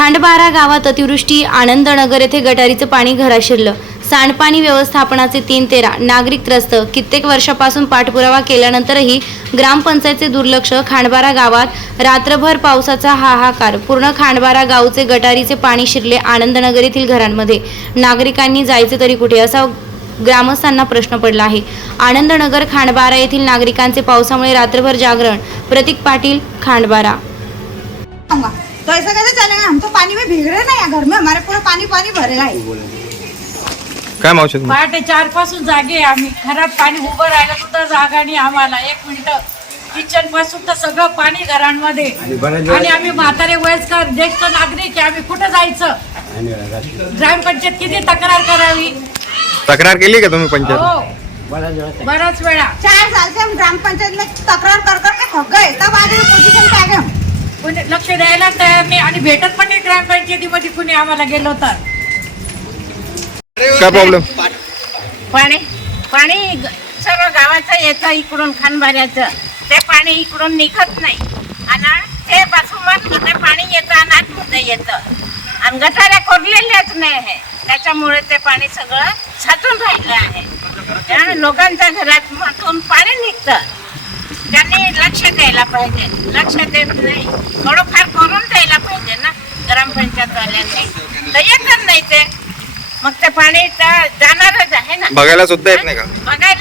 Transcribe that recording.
खांडबारा गावात अतिवृष्टी आनंदनगर येथे गटारीचं पाणी घरात शिरलं. सांडपाणी व्यवस्थापनाचे तीन तेरा नागरिक त्रस्त. कित्येक वर्षापासून पाठपुरावा केल्यानंतरही ग्रामपंचायतचे दुर्लक्ष. खांडबारा गावात रात्रभर पावसाचा हाहाकार. पूर्ण खांडबारा गावचे गटारीचे पाणी शिरले आनंदनगर येथील घरांमध्ये. नागरिकांनी जायचे तरी कुठे असा ग्रामस्थांना प्रश्न पडला आहे. आनंदनगर खांडबारा येथील नागरिकांचे पावसामुळे रात्रभर जागरण. प्रतीक पाटील खांडबारा. तो ऐसा कैसे चलेगा हम तो पानी में भीग रहे ना यहाँ घर में हमारे पूरा पानी पानी भरेगा है काय मावशी तुम्ही? पहाटे चारपासून जागे आहे आम्ही घरात पाणी उभं राहिलं सुद्धा जागा नाही आम्हाला एक मिनिट किचनपासून तर सगळं पाणी घरांमध्ये आणि आम्ही म्हातारे वयस्कर ज्येष्ठ नागरिक आहे आम्ही कुठं जायचं ग्रामपंचायत किती तक्रार करावी तक्रार केली का तुम्ही पंचायत हो बराच वेळा चार साल से हम ग्राम पंचायत में तकरार कर कर के थक गए तब आज ये पोजीशन पे आ गए हम कोणी लक्ष द्यायला तयार नाही आणि भेटत पण नाही ग्रामपंचायतीमध्ये कुणी आम्हाला गेलो तर काय प्रॉब्लेम पाणी पाणी ग- सर्व गावाचं येतं इकडून खानबाऱ्याचं. ते पाणी इकडून निघत नाही. आणि ते बसून ते पाणी येतं आणि आतमध्ये येतं. आणि गटाऱ्या कोरलेल्याच नाही आहे. त्याच्यामुळे ते पाणी सगळं साचून राहिलं आहे. त्यामुळे लोकांच्या घरात मधून पाणी निघतं. त्यांनी लक्ष द्यायला पाहिजे. लक्ष देत नाही. थोडंफार करून द्यायला पाहिजे ना ग्रामपंचायतवाल्यांनी तर येतच नाही ते. मग ते पाणी तर जाणारच आहे ना. बघायला सुद्धा येत नाही का? ते